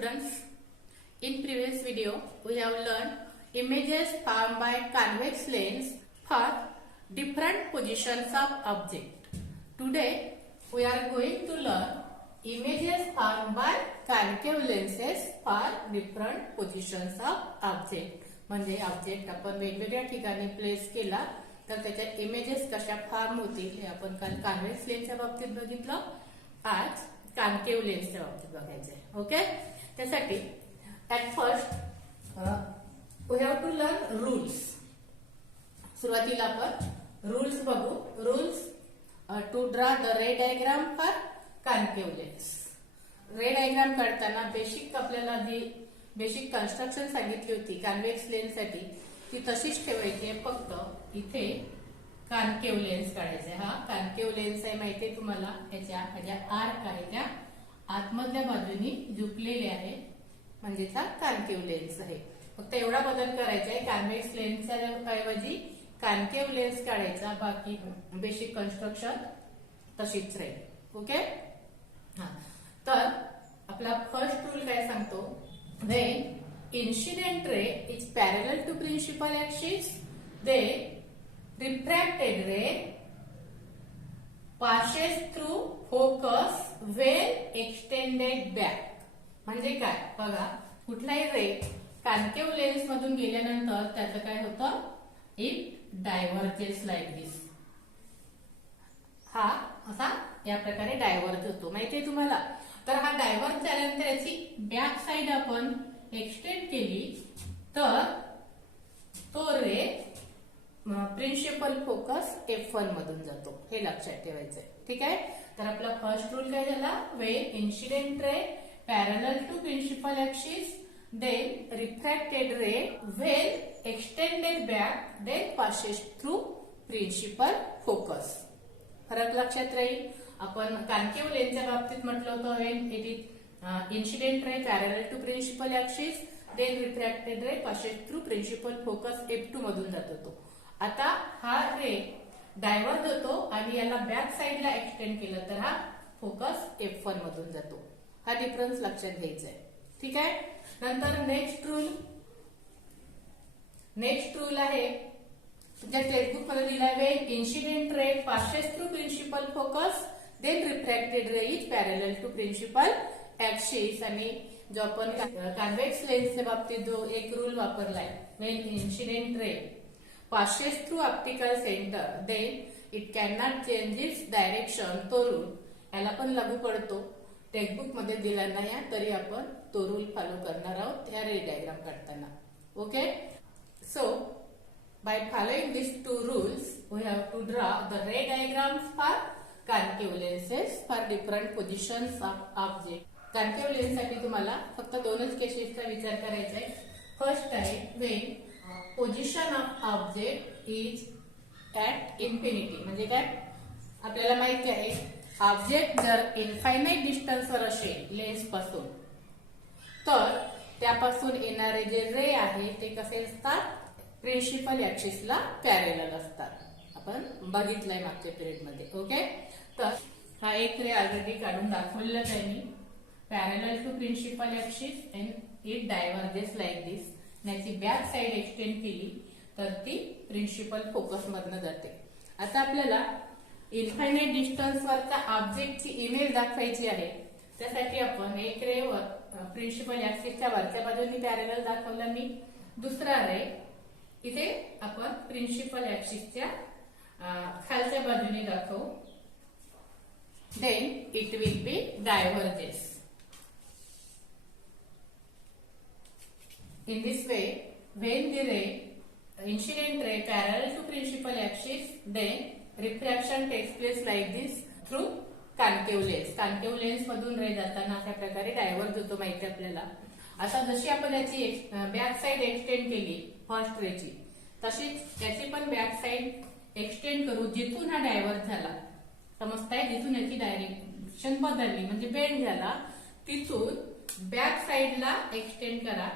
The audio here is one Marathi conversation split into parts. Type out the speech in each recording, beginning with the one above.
students, in previous video we have learned images formed by convex lens for different positions of object. Today we are going to learn images formed by concave lenses for different positions of object. म्हणजे ऑब्जेक्ट आपण वेगवेगळ्या ठिकाणी प्लेस केला तर त्याच्या इमेजेस कशा फॉर्म होतील हे आपण काल कॉन्व्हेक्स लेन्सच्या बाबतीत बघितलं. आज कॉन्केव्ह लेन्सच्या बाबतीत बघायचंय. ओके, त्यासाठी at first we have to learn rules. सुरुवातीला आपण रूल्स बघू. Rules to draw the ray diagram for concave lens. Ray diagram काढताना बेसिक आपल्याला जी बेसिक कन्स्ट्रक्शन सांगितली होती कॉन्व्हेक्स लेन्स साठी ती तशीच ठेवायची आहे. फक्त इथे कॉन्केव्ह लेन्स काढायचा. हा कॉन्केव्ह लेन्स आहे माहितीये तुम्हाला. याच्या आर्क आहे त्या आतमधल्या बाजूनी झुकलेले आहे म्हणजे हा कॉन्केव्ह लेन्स आहे. फक्त एवढा बदल करायचा आहे, कॉन्व्हेक्स लेन्सच्या ऐवजी कॉन्केव्ह लेन्स काढायचा. बाकी बेसिक कन्स्ट्रक्शन तशीच राहील. ओके, हा तर आपला फर्स्ट रूल काय सांगतो. When incident ray is parallel to principal axis, then refracted ray passes through focus when extended back. म्हणजे काय बघा, कुठलाही रे कॉन्केव्ह लेन्स मधून गेल्यानंतर त्याचं काय होतं, इट डायव्हर्जेस लाईक दिस. हा असा या प्रकारे डायव्हर्ज होतो माहितीये तुम्हाला. तर हा डायव्हर्ज झाल्यानंतर याची बॅक साइड आपण एक्सटेंड केली तर तो रे प्रिन्सिपल फोकस F1 मधून जातो. हे लक्षात ठेवायचंय. ठीक आहे. तर आपला फर्स्ट रूल काय झाला, when incident ray parallel to principal axis then refracted ray when extended back then passes through principal focus. फरक लक्षात राहील. आपण कॉन्केव्ह लेन्सच्या बाबतीत म्हटलं होतं when it is incident ray parallel to principal axis then refracted ray passes through principal focus F2 मधून जात होतो. आता हा रे डायव्हर्ज होतो आणि याला बॅक साइडला एक्सटेंड केलं तर हा फोकस F1 मधून जातो. हा डिफरन्स लक्षात घ्यायचा आहे. ठीक आहे. नंतर नेक्स्ट रूल आहे ज्या टेक्स्टबुक मध्ये दिलाय, when incident ray passes through principal focus then refracted ray is parallel to principal axis. आणि जो आपण कॉन्व्हेक्स लेन्सच्या बाबतीत जो एक रूल वापरलाय, Wien incident ray passes through optical center then it cannot change its direction. तो रूल याला पण लागू पडतो. टेक्स्टबुक मध्ये दिला नाही तरी आपण तो रूल फॉलो करणार आहोत या रे डायग्राम काढताना. Okay, so by following these two rules we have to draw the ray diagrams for concave lenses for different positions of object. concave lens साठी तुम्हाला फक्त दोनच केसेसचा विचार करायचा आहे. फर्स्ट आहे when position of object is at infinity. म्हणजे काय आपल्याला माहिती आहे, ऑब्जेक्ट जर इनफायनाइट डिस्टन्सवर असेल लेन्स पासून तर त्यापासून येणारे जे रे आहे ते कसे असतात, प्रिन्सिपल ऍक्सिसला पॅरलल असतात. आपण बघितलंय मागच्या पिरियड मध्ये. ओके, तर हा एक रे ऑलरेडी काढून दाखवलेला त्यांनी, parallel to principal axis and it diverges like this. याची बॅक साइड एक्सटेंड केली तर ती प्रिन्सिपल फोकस मधनं जाते. आता आपल्याला इन्फायनाइट डिस्टन्स वरच्या ऑब्जेक्टची इमेज दाखवायची आहे. त्यासाठी आपण एक रे प्रिन्सिपल ऍक्सिसच्या वरच्या बाजूनी पॅरलल दाखवला मी. दुसरा रे इथे आपण प्रिन्सिपल ऍक्सिसच्या खालच्या बाजूने दाखवू. Then it will be diverges. In this way, when the incident ray parallel to principal axis, then refraction takes place like this through concave lens. concave lens मधून रे जाताना अशा प्रकारे डायव्हर्ज होतो माहिती आपल्याला. आता जशी आपण याची बॅक साइड एक्सटेंड केली फर्स्ट रेची, तशीच याची पण बॅक साइड एक्सटेंड करू. जिथून हा डायव्हर्ज झाला, समजताय, जिथून याची डायरेक्शन बदलली म्हणजे बेंड झाला, तिथून बॅक साइडला एक्सटेंड करा.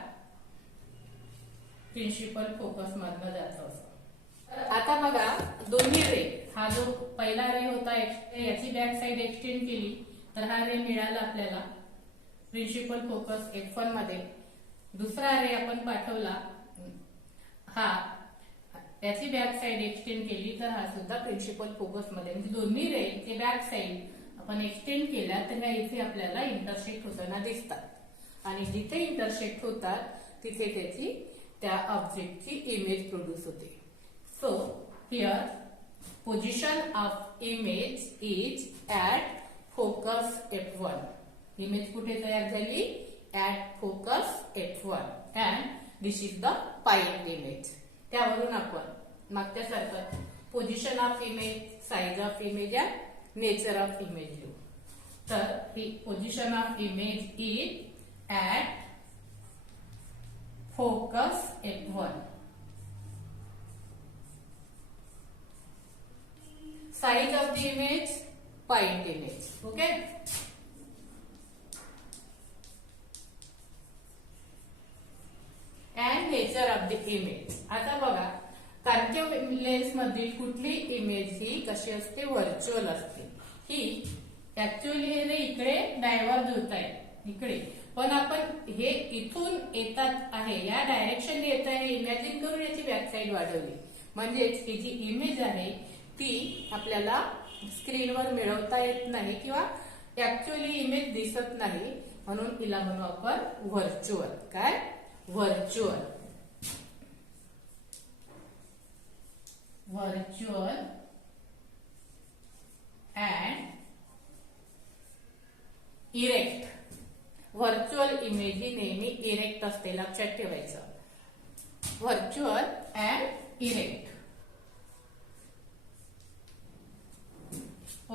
प्रिन्सिपल फोकस मधनं जातं असं. आता बघा दोन्ही रे, हा जो पहिला रे होता याची बॅक साइड एक्सटेंड केली तर हा रे मिळाला आपल्याला प्रिन्सिपल फोकस F1 मध्ये दुसरा रे आपण पाठवला, हा त्याची बॅक साइड एक्सटेंड केली तर हा सुद्धा प्रिन्सिपल फोकस मध्ये, म्हणजे दोन्ही रे चे बॅक साइड आपण एक्सटेंड केल्या तर ह्या इथे आपल्याला इंटरसेक्ट होताना दिसतात आणि जिथे इंटरसेक्ट होतात तिथे त्याची त्या ऑब्जेक्टची इमेज प्रोड्यूस होते. So here position of image is at focus F1. Image कुठे तयार झाली? At focus F1 and this is the point image. त्यावरून आपण मागच्यासारखं position of image, size of image and nature of image लिहू. तर ही position of image is at focus F1. Size of the image, point image. Okay. And nature of the image. आता बघा, कॉन्केव्ह लेन्स मधील कुठली इमेज ही कशी असते? व्हर्च्युअल असते. ही ऍक्च्युअली हे इकडे डायव्हर्ज होत आहे इकडे, पण आपण हे इथून येतात आहे, या डायरेक्शन येत आहे इमॅजिन करून याची बॅक साइड वाढवली, म्हणजेच ही जी इमेज आहे ती आपल्याला स्क्रीनवर मिळवता येत नाही किंवा ऍक्च्युअली इमेज दिसत नाही, म्हणून तिला म्हणू आपण व्हर्च्युअल. काय? Virtual. Virtual and erect. Virtual image ही नेहमी इरेक्ट असते, लक्षात ठेवायचं. Virtual and erect.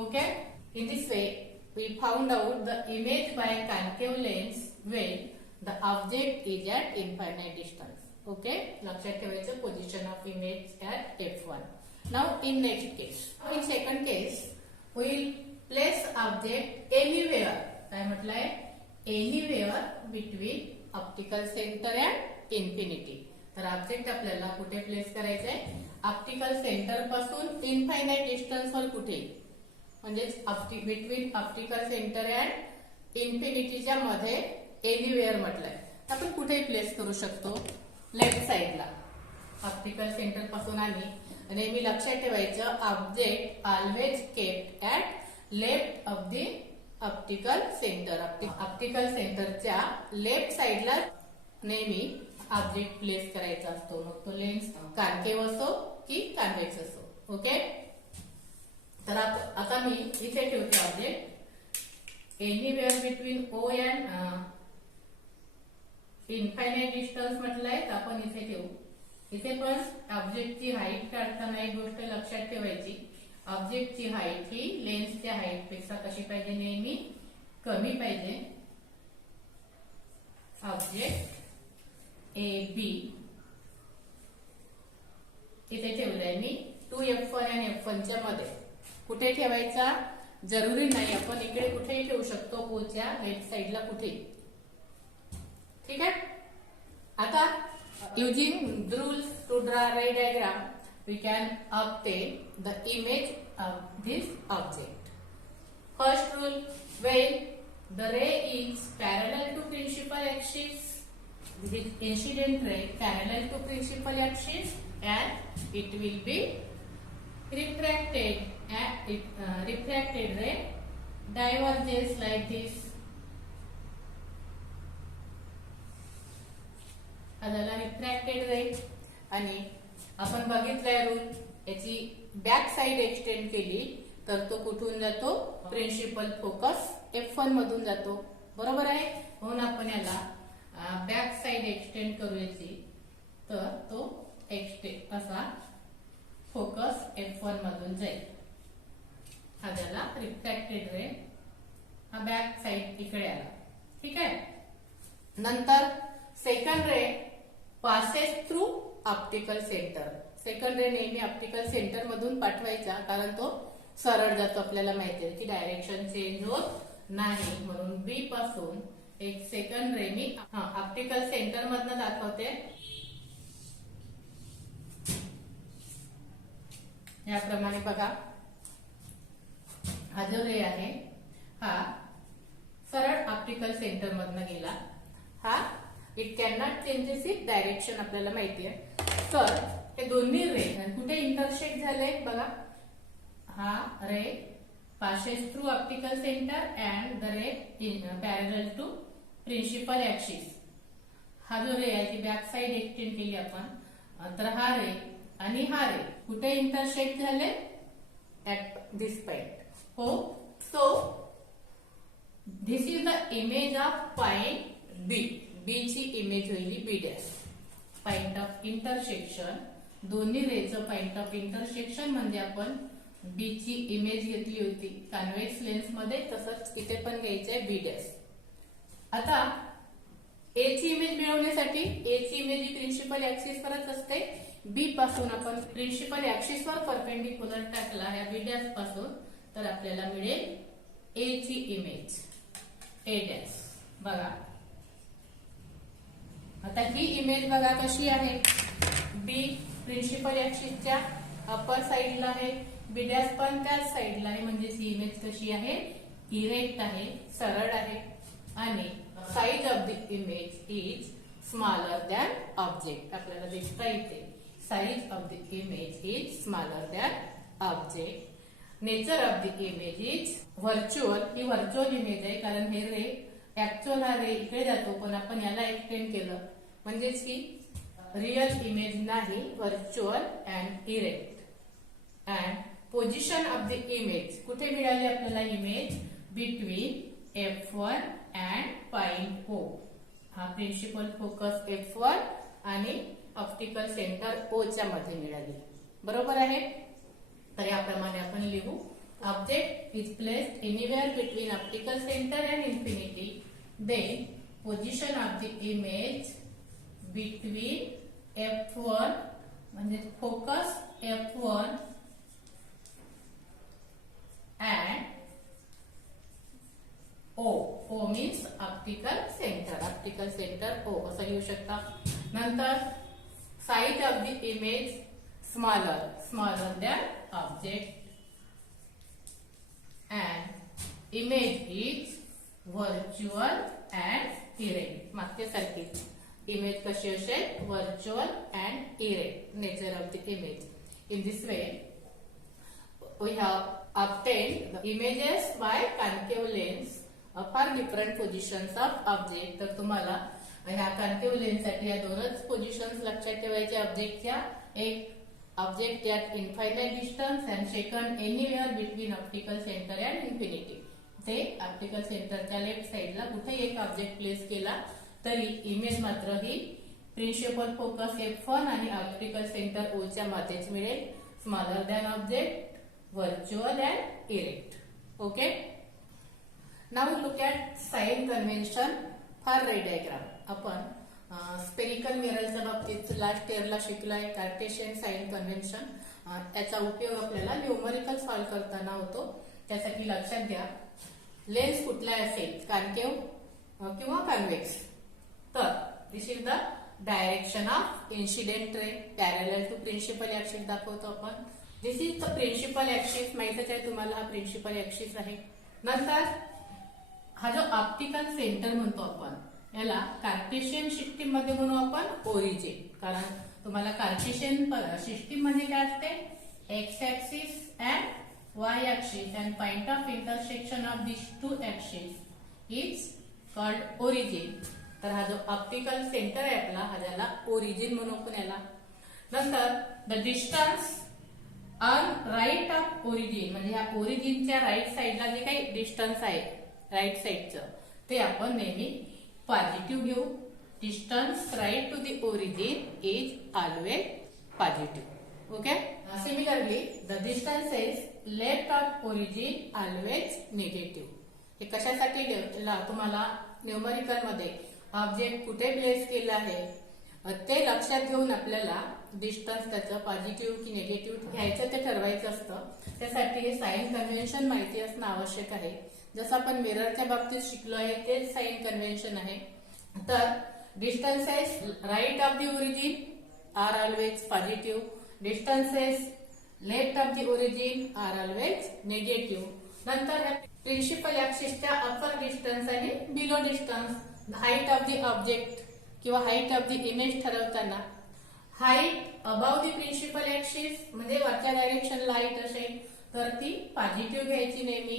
Okay, in this way we found out the image by concave lens when the object is at infinite distance. Okay, लक्षात ठेवायचं position of image at F1. Now in next case, in second case we will place object anywhere. काय म्हटलंय? Anywhere between optical center and infinity. तर ऑब्जेक्ट आपल्याला कुठे प्लेस करायचंय? ऑप्टिकल सेंटर पासून इनफायनाइट डिस्टन्स वर कुठे, म्हणजेच बिटवीन ऑप्टिकल सेंटर अँड इन्फिनिटीच्या मध्ये एनिवेअर म्हटलंय. आपण कुठेही प्लेस करू शकतो, लेफ्ट साइडला ऑप्टिकल सेंटर पासून. आणि नेहमी लक्षात ठेवायचं object always kept at left of the optical centre. Optical सेंटरच्या लेफ्ट साइडला नेहमी ऑब्जेक्ट प्लेस करायचा असतो, मग तो लेन्स कॉन्केव्ह असो की कॉन्व्हेक्स असो. ओके, तर आता मी इथे ठेवते object anywhere between O and infinite distance म्हटलंय, तर आपण इथे ठेवू. इथे पण ऑब्जेक्टची हाईट काढताना एक गोष्ट लक्षात ठेवायची, ऑब्जेक्टची हाईट ही लेन्सच्या हाईट पेक्षा कशी पाहिजे? नेहमी कमी पाहिजे. ऑब्जेक्ट AB इथे ठेवलंय मी 2F1 आणि F1 च्या मध्ये. कुठे ठेवायचा? जरुरी नाही, आपण इकडे कुठेही ठेवू शकतो, पोच्या लेफ्ट साइडला कुठे. ठीक आहे. आता using rules to draw ray diagram we can obtain the image of this object. First rule, when the ray is parallel to principal axis, the incident ray parallel to principal axis, and it will be refracted, and refracted ray diverges like this. आला रिफ्रॅक्टेड रे. आणि आपण बघितलंय रूल, याची बॅक साइड एक्सटेंड केली तर तो कुठून जातो? प्रिन्सिपल फोकस F1 मधून जातो. बरोबर आहे, म्हणून आपण याला बॅक साइड एक्सटेंड करू याची, तर तो एक्सटेंड असा फोकस F1 मधून जाईल. हा झाला रिफ्रॅक्टेड रे, हा बॅक साइड इकडे आला. ठीक आहे. नंतर second ray passes through optical centre. Second ray नेहमी ऑप्टिकल सेंटर मधून पाठवायचा, कारण तो सरळ जातो. आपल्याला माहिती आहे की डायरेक्शन चेंज होत नाही, म्हणून बी पासून एक सेकंड रे मी ऑप्टिकल सेंटर मधनं दाखवते. याप्रमाणे बघा, हा जो रे आहे हा सरळ ऑप्टिकल सेंटर मधनं गेला. हा it can not changes it direction आपल्याला माहिती आहे. तर हे दोन्ही रे कुठे इंटरसेक्ट झाले बघा. हा रे passes through optical center and the ray in parallel to principal axis. हा जो रे आहे ती बॅक साइड एक्सटेंड केली आपण. तर हा रे आणि हा रे कुठे इंटरसेक्ट झाले ऍट दिस पॉइंट. हो, so this is the image of point B. B ची इमेज होईल B dash. Point of intersection, दोन्ही रेचं पॉइंट ऑफ इंटरसेक्शन म्हणजे आपण बी ची इमेज घेतली होती कॉन्व्हेक्स लेन्स मध्ये, तसंच इथे पण घ्यायचंय बी डॅश. आता ए ची इमेज मिळवण्यासाठी ए ची इमेज ही प्रिन्सिपल ऍक्सिस वरच असते. बी पासून आपण प्रिन्सिपल ऍक्सिस वर परपेंडिक्युलर टाकला ह्या बी डॅश पासून, तर आपल्याला मिळेल ए ची इमेज ए डॅश. बघा आता ही इमेज बघा कशी आहे. बी प्रिन्सिपल ऍक्सिसच्या अपर साइडला आहे, बी डॅश पण त्याच साइडला आहे. म्हणजे ही इमेज कशी आहे, इरेक्ट आहे, सरळ आहे. आणि size of the image is smaller than object. आपल्याला दिसता येते size of the image is smaller than object. Nature of the image is virtual. He virtual image आहे कारण हे रे ऍक्च्युअल हा रे इकडे जातो, पण आपण याला एक्सटेंड केलं म्हणजेच की रिअल इमेज नाही, virtual and erect. And position of the image कुठे मिळाली आपल्याला image between F1 and point O. हा प्रिन्सिपल फोकस F1 आणि ऑप्टिकल सेंटर O च्या मध्ये मिळाली. बरोबर आहे. तर याप्रमाणे आपण लिहू object is placed anywhere between optical centre and infinity, then position of the image between F1 म्हणजे focus F1 and O. O means optical center. Optical center O असं लिहू शकता. नंतर size of the image smaller than object and image is virtual and erect. मागच्या सारखीच इमेज कशी असेल, virtual and erect. Nature of the image. In this way we have obtained the images by concave lens for different positions of object. तर तुम्हाला ह्या कॉन्केव्ह लेन्स साठी या दोनच पोझिशन्स लक्षात ठेवायच्या ऑब्जेक्टच्या. एक object at infinite distance and second anywhere between optical centre and infinity. ते ऑप्टिकल सेंटरच्या लेफ्ट साइडला कुठे एक ऑब्जेक्ट प्लेस केला तरी इमेज मात्र ही प्रिन्सिपल फोकस F1 आणि ऑप्टिकल सेंटर O च्या मध्येच मिळेल. Smaller than object, virtual and erect. Okay. Now look at sign convention for ray diagram. आपण स्पेरिकल मिररच्या बाबतीत लास्ट इयरला शिकलोय कार्टेशियन साइन कन्व्हेन्शन. त्याचा उपयोग आपल्याला न्यूमरिकल सॉल्व करताना होतो. त्यासाठी लक्षात घ्या लेन्स कुठला असेल, कॉन्केव्ह किंवा कॉन्व्हेक्स, तर this is the direction of incident ray parallel to principal axis दाखवतो आपण. This is the principal axis. माहितच आहे तुम्हाला हा प्रिन्सिपल ऍक्सिस आहे. नंतर हा जो ऑप्टिकल सेंटर म्हणतो आपण याला कार्टेशियन सिस्टीम मध्ये म्हणू आपण ओरिजिन. कारण तुम्हाला कार्टेशियन सिस्टीम मध्ये काय असते, X axis and Y axis and point of intersection of this two axis is called origin. तर हा जो ऑप्टिकल सेंटर आहे आपला हा ज्याला ओरिजिन म्हणू आपण याला. नंतर the distance on right of origin म्हणजे ह्या ओरिजिनच्या राईट साइडला जे काही डिस्टन्स आहे राईट साइडचं ते आपण नेहमी पॉझिटिव्ह घेऊ. Distance right to the origin is always positive. Okay. Similarly the distance is left of origin always negative. हे कशासाठी तुम्हाला न्यूमरिकल मध्ये ऑब्जेक्ट कुठे प्लेस केला आहे ते लक्षात घेऊन आपल्याला डिस्टन्स त्याचं पॉझिटिव्ह की निगेटिव्ह घ्यायचं ते ठरवायचं असतं. त्यासाठी हे साइन कन्व्हेन्शन माहिती असणं आवश्यक आहे. जसं आपण मिररच्या बाबतीत शिकलो आहे तेच साइन कन्व्हेन्शन आहे. तर distances right of the origin are always positive, distances left of the origin are always negative. नंतर प्रिन्सिपल ऍक्सिसच्या अपर डिस्टन्स आणि below distance, height of the object किंवा हाईट ऑफ द इमेज ठरवताना height above the principal axis म्हणजे वरच्या डायरेक्शनला हाईट असेल तर ती पॉझिटिव्ह घ्यायची नेहमी,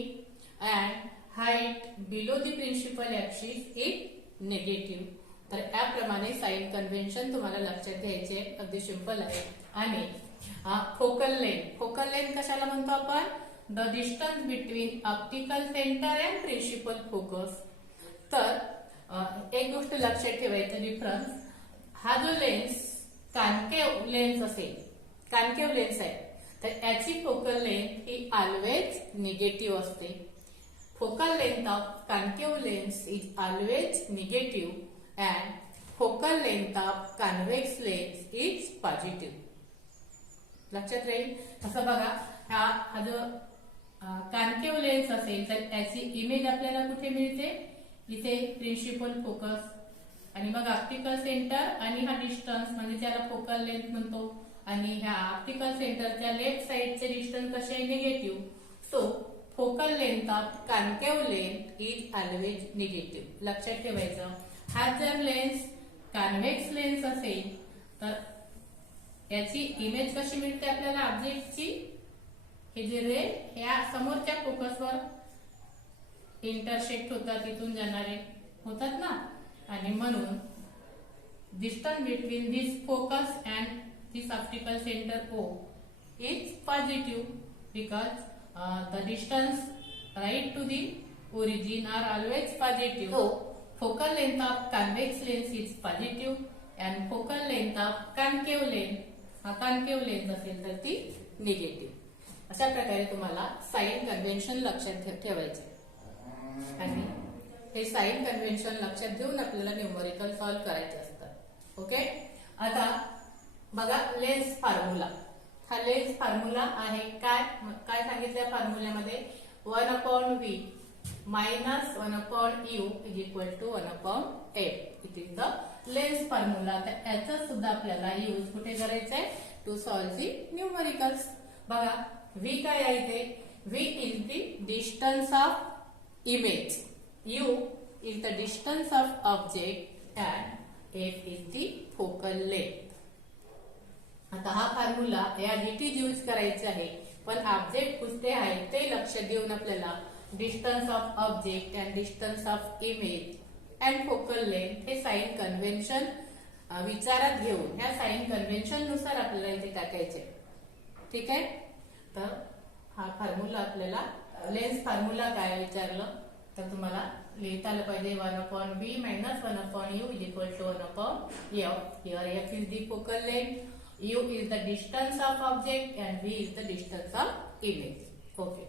and height below the principal axis is negative. तर याप्रमाणे साइन कन्व्हेन्शन तुम्हाला लक्षात घ्यायचे, अगदी सिंपल आहे. आणि फोकल लेंथ कशाला म्हणतो आपण? The distance between optical centre and principal focus. तर एक गोष्ट लक्षात ठेवायचं डिफरन्स, हा जो लेन्स कॉन्केव्ह लेन्स असेल, कॉन्केव्ह लेन्स आहे तर याची फोकल लेंथ ही ऑलवेज निगेटिव्ह असते. Focal length of concave lens is always negative and focal length of convex lens is positive. लक्षात राहील. असं बघा, हा जो कॉन्केव्ह लेन्स असेल तर त्याची इमेज आपल्याला कुठे मिळते? इथे प्रिन्सिपल फोकस, आणि मग ऑप्टिकल सेंटर आणि हा डिस्टन्स म्हणजे त्याला फोकल लेंथ म्हणतो, आणि ह्या ऑप्टिकल सेंटरच्या लेफ्ट साइडचे डिस्टन्स कसे आहे? Negative. So focal length of concave length is always negative. लक्षात ठेवायचं. हा जर लेन्स कॉन्व्हेक्स लेन्स असेल तर याची इमेज कशी मिळते आपल्याला ऑब्जेक्टची? हे जे रे ह्या समोरच्या फोकसवर इंटरसेक्ट होतात, तिथून जाणारे होतात ना, आणि म्हणून distance between this focus and this optical centre O is positive because the distance right to the origin are always positive. So focal length of convex lens is positive and focal length of concave lens, concave lens असेल तर ती निगेटिव्ह. अशा प्रकारे तुम्हाला साइन कन्व्हेन्शन लक्षात ठेवायचे, आणि हे साइन कन्व्हेन्शन लक्षात घेऊन आपल्याला न्यूमरिकल सॉल्व्ह करायचे असतात. ओके. आता बघा लेन्स फॉर्म्युला. हा लेन्स फॉर्म्युला आहे. काय सांगितलं फॉर्म्युल्यामध्ये? 1/v minus 1/u is equal to 1/f. It is the lens formula. तर याचा सुद्धा आपल्याला यूज कुठे करायचा आहे? To solve the numericals. बघा v काय आहे ते? v is the distance of image, u is the distance of object and f is the focal length. आता हा फॉर्म्युला या इट यूज करायचा आहे, पण ऑब्जेक्ट कुठे आहे ते लक्ष देऊन आपल्याला distance of object and distance of image and focal length हे साइन कन्व्हेन्शन विचारात घेऊन ह्या साइन कन्व्हेन्शन नुसार आपल्याला इथे टाकायचे. ठीक आहे. तर हा फॉर्म्युला आपल्याला लेन्स फॉर्म्युला काय विचारलं तर तुम्हाला लिहिता आलं पाहिजे 1/v minus 1/u is equal to 1/f. Here f is the focal length, u is the distance of object and v is the distance of image. Okay.